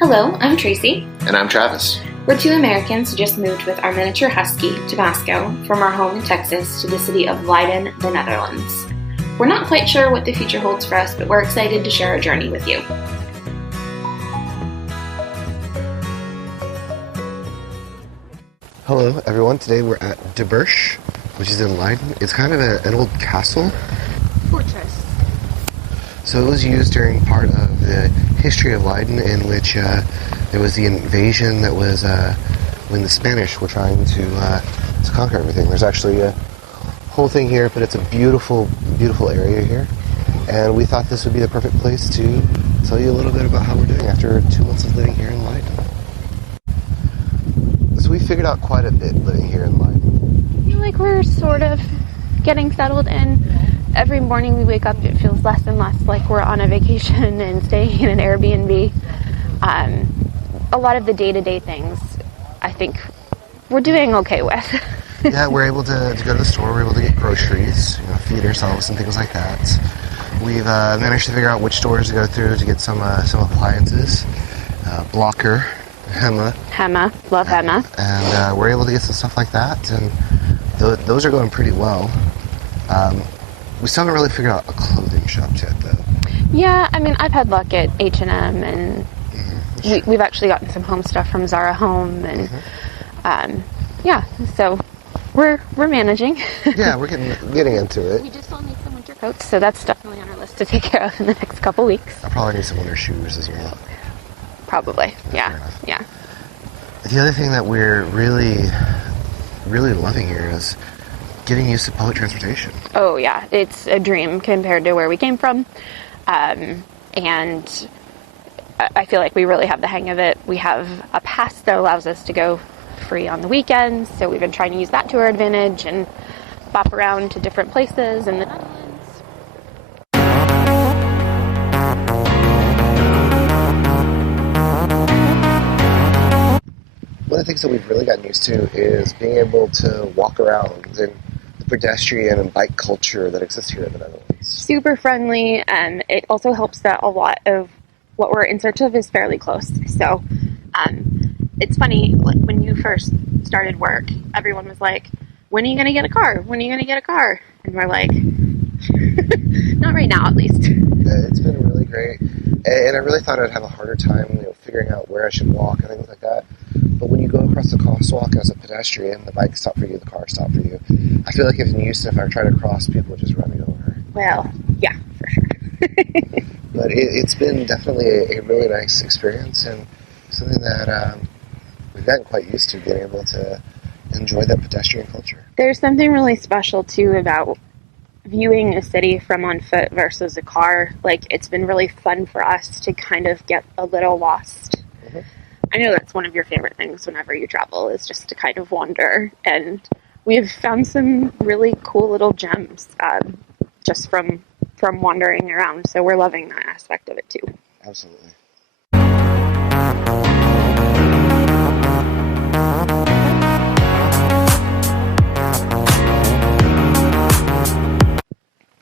Hello, I'm Tracey. And I'm Travis. We're two Americans who just moved with our miniature husky, Tabasco, from our home in Texas to the city of Leiden, the Netherlands. We're not quite sure what the future holds for us, but we're excited to share our journey with you. Hello, everyone. Today we're at Dibursh, which is in Leiden. It's kind of an old castle. Fortress. So it was used during part of the history of Leiden, in which there was the invasion that was when the Spanish were trying to conquer everything. There's actually a whole thing here, but it's a beautiful, beautiful area here. And we thought this would be the perfect place to tell you a little bit about how we're doing after 2 months of living here in Leiden. So we figured out quite a bit living here in Leiden. I feel like we're sort of getting settled in. Every morning we wake up, it feels less and less like we're on a vacation and staying in an Airbnb. A lot of the day-to-day things, I think we're doing okay with. Yeah, we're able to go to the store. We're able to get groceries, feed ourselves and things like that. We've managed to figure out which stores to go through to get some appliances. Blocker, Hema. Love Hema. And we're able to get some stuff like that, and those are going pretty well. We still haven't really figured out a clothing shop yet, though. Yeah, I mean, I've had luck at H&M, and we've actually gotten some home stuff from Zara Home, and yeah, so we're managing. Yeah, we're getting into it. We just all need some winter coats, so that's definitely on our list to take care of in the next couple weeks. I'll probably need some winter shoes as well. Probably, yeah. The other thing that we're really, really loving here is getting used to public transportation. Oh yeah, it's a dream compared to where we came from, and I feel like we really have the hang of it. We have a pass that allows us to go free on the weekends, so we've been trying to use that to our advantage and bop around to different places in the Netherlands. One of the things that we've really gotten used to is being able to walk around and the pedestrian and bike culture that exists here in the Netherlands. Super friendly, and it also helps that a lot of what we're in search of is fairly close. So it's funny, like when you first started work, everyone was like, when are you going to get a car? When are you going to get a car? And we're like, not right now, at least. It's been really great. And I really thought I'd have a harder time figuring out where I should walk and things like that. But when you go across the crosswalk as a pedestrian, the bike stop for you, the car stop for you. I feel like if in Houston, if I try to cross, people would just run me over. Well, yeah, for sure. But it's been definitely a really nice experience, and something that we've gotten quite used to, being able to enjoy that pedestrian culture. There's something really special, too, about viewing a city from on foot versus a car. Like, it's been really fun for us to kind of get a little lost. Mm-hmm. I know that's one of your favorite things whenever you travel, is just to kind of wander. And we've found some really cool little gems just from wandering around. So we're loving that aspect of it, too. Absolutely.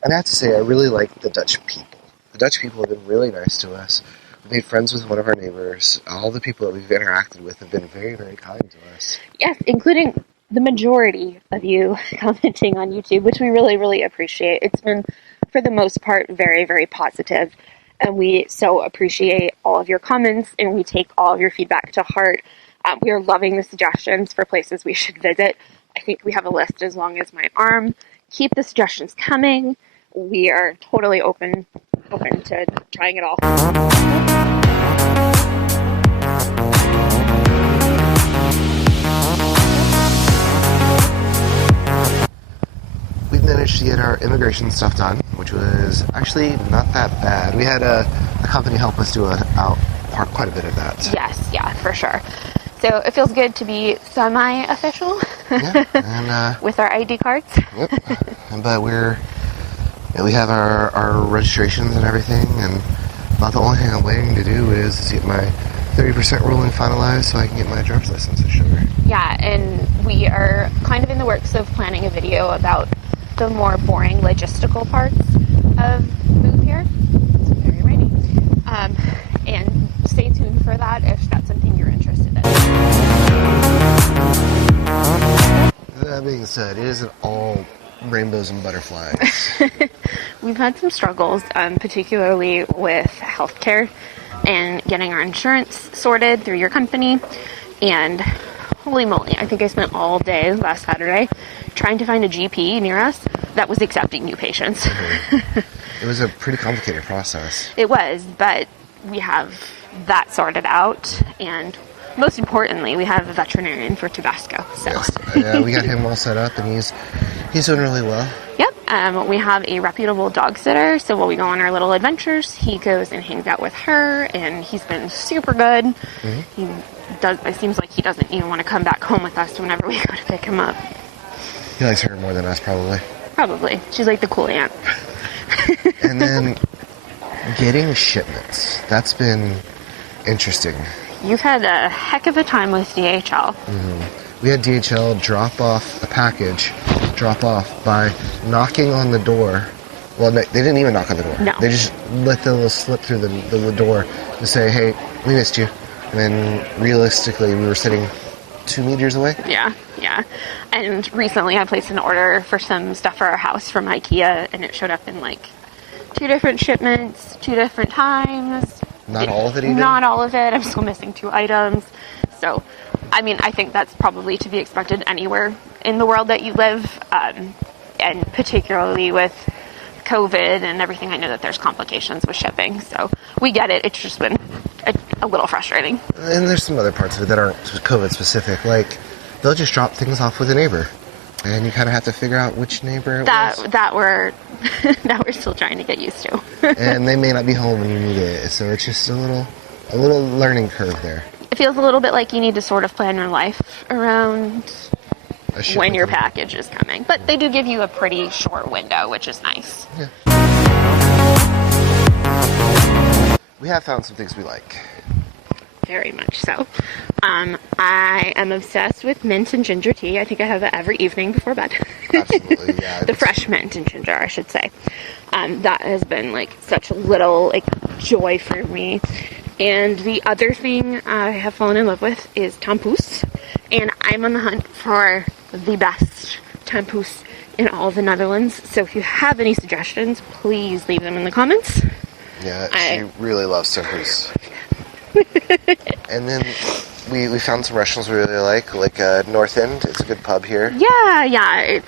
And I have to say, I really like the Dutch people. The Dutch people have been really nice to us. We made friends with one of our neighbors. All the people that we've interacted with have been very, very kind to us. Yes, including the majority of you commenting on YouTube, which we really, really appreciate. It's been, for the most part, very, very positive. And we so appreciate all of your comments, and we take all of your feedback to heart. We are loving the suggestions for places we should visit. I think we have a list as long as my arm. Keep the suggestions coming. We are totally open to trying it all. We've managed to get our immigration stuff done, which was actually not that bad. We had a company help us do quite a bit of that. Yes, yeah, for sure. So it feels good to be semi-official with our ID cards. Yep. But we have our registrations and everything, and about the only thing I'm waiting to do is get my 30% ruling finalized so I can get my driver's license this summer. Yeah, and we are kind of in the works of planning a video about the more boring logistical parts of move here. It's very rainy. And stay tuned for that if that's something you're interested in. That being said, it isn't all rainbows and butterflies. We've had some struggles, particularly with healthcare and getting our insurance sorted through your company. And holy moly, I think I spent all day last Saturday trying to find a GP near us that was accepting new patients. It was a pretty complicated process. It was, but we have that sorted out, and most importantly, we have a veterinarian for Tabasco. So. Yes. We got him all set up, and he's doing really well. Yep. We have a reputable dog sitter, so while we go on our little adventures, he goes and hangs out with her, and he's been super good. Mm-hmm. It seems like he doesn't even want to come back home with us whenever we go to pick him up. He likes her more than us, probably. Probably. She's like the cool aunt. And then getting shipments. That's been interesting. You've had a heck of a time with DHL. We had DHL drop off by knocking on the door. Well, they didn't even knock on the door. No. They just let the little slip through the door to say, hey, we missed you. And then realistically, we were sitting 2 meters away. Yeah. And recently I placed an order for some stuff for our house from IKEA, and it showed up in like 2 different shipments, 2 different times. Not all of it even? Not all of it. I'm still missing 2 items. So, I mean, I think that's probably to be expected anywhere in the world that you live, and particularly with COVID and everything. I know that there's complications with shipping, so we get it. It's just been a little frustrating. And there's some other parts of it that aren't COVID specific, like they'll just drop things off with a neighbor, and you kind of have to figure out which neighbor it was. That we're still trying to get used to. And they may not be home when you need it, so it's just a little learning curve there. It feels a little bit like you need to sort of plan your life around when your package is coming. But they do give you a pretty short window, which is nice. Yeah. We have found some things we like. Very much so. I am obsessed with mint and ginger tea. I think I have it every evening before bed. Absolutely, yeah. The fresh mint and ginger, I should say. That has been like such a little joy for me. And the other thing I have fallen in love with is tampous. And I'm on the hunt for the best tampous in all of the Netherlands. So if you have any suggestions, please leave them in the comments. Yeah, she really loves tampous. And then we found some restaurants we really like North End. It's a good pub here. Yeah. It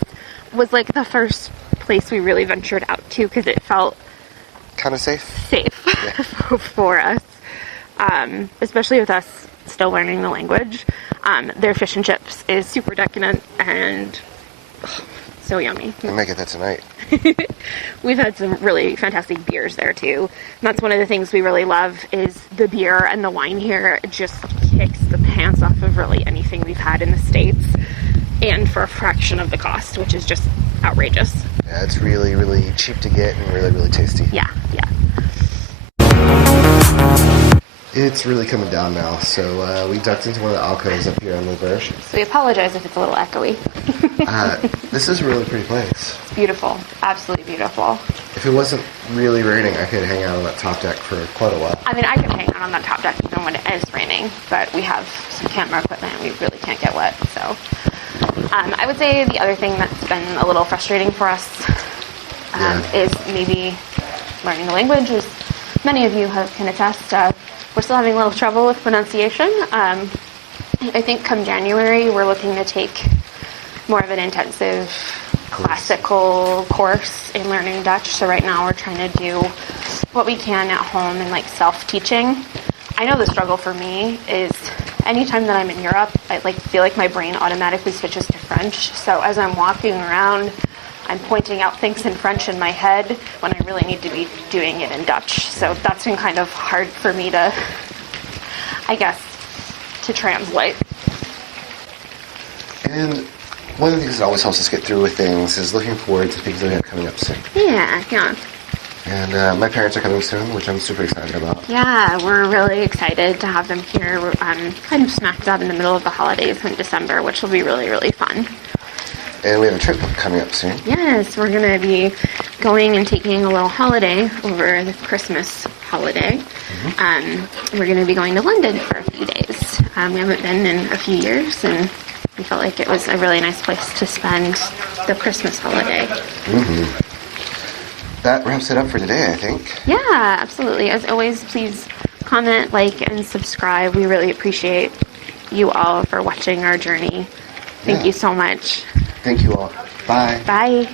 was like the first place we really ventured out to because it felt kind of safe for us. Especially with us still learning the language. Their fish and chips is super decadent and so yummy. I might get that tonight. We've had some really fantastic beers there too. And that's one of the things we really love is the beer and the wine here. It just kicks the pants off of really anything we've had in the States, and for a fraction of the cost, which is just outrageous. Yeah, it's really, really cheap to get and really, really tasty. Yeah. It's really coming down now, so we ducked into one of the alcoves up here on Dibursh. So we apologize if it's a little echoey. This is a really pretty place. It's beautiful. Absolutely beautiful. If it wasn't really raining, I could hang out on that top deck for quite a while. I mean, I could hang out on that top deck even when it is raining, but we have some camera equipment and we really can't get wet, so. I would say the other thing that's been a little frustrating for us is maybe learning the language, as many of you can attest. We're still having a little trouble with pronunciation. I think come January, we're looking to take more of an intensive classical course in learning Dutch. So right now we're trying to do what we can at home and self-teaching. I know the struggle for me is anytime that I'm in Europe, I feel like my brain automatically switches to French. So as I'm walking around, I'm pointing out things in French in my head when I really need to be doing it in Dutch. So that's been kind of hard for me to translate. And one of the things that always helps us get through with things is looking forward to things that we have coming up soon. Yeah. And my parents are coming soon, which I'm super excited about. Yeah, we're really excited to have them here. We're kind of smack dab in the middle of the holidays in December, which will be really, really fun. And we have a trip coming up soon. Yes, we're going to be going and taking a little holiday over the Christmas holiday. We're going to be going to London for a few days. We haven't been in a few years, and we felt like it was a really nice place to spend the Christmas holiday. That wraps it up for today, I think. Yeah, absolutely. As always, please comment, like, and subscribe. We really appreciate you all for watching our journey. Thank you so much. Thank you all. Bye. Bye.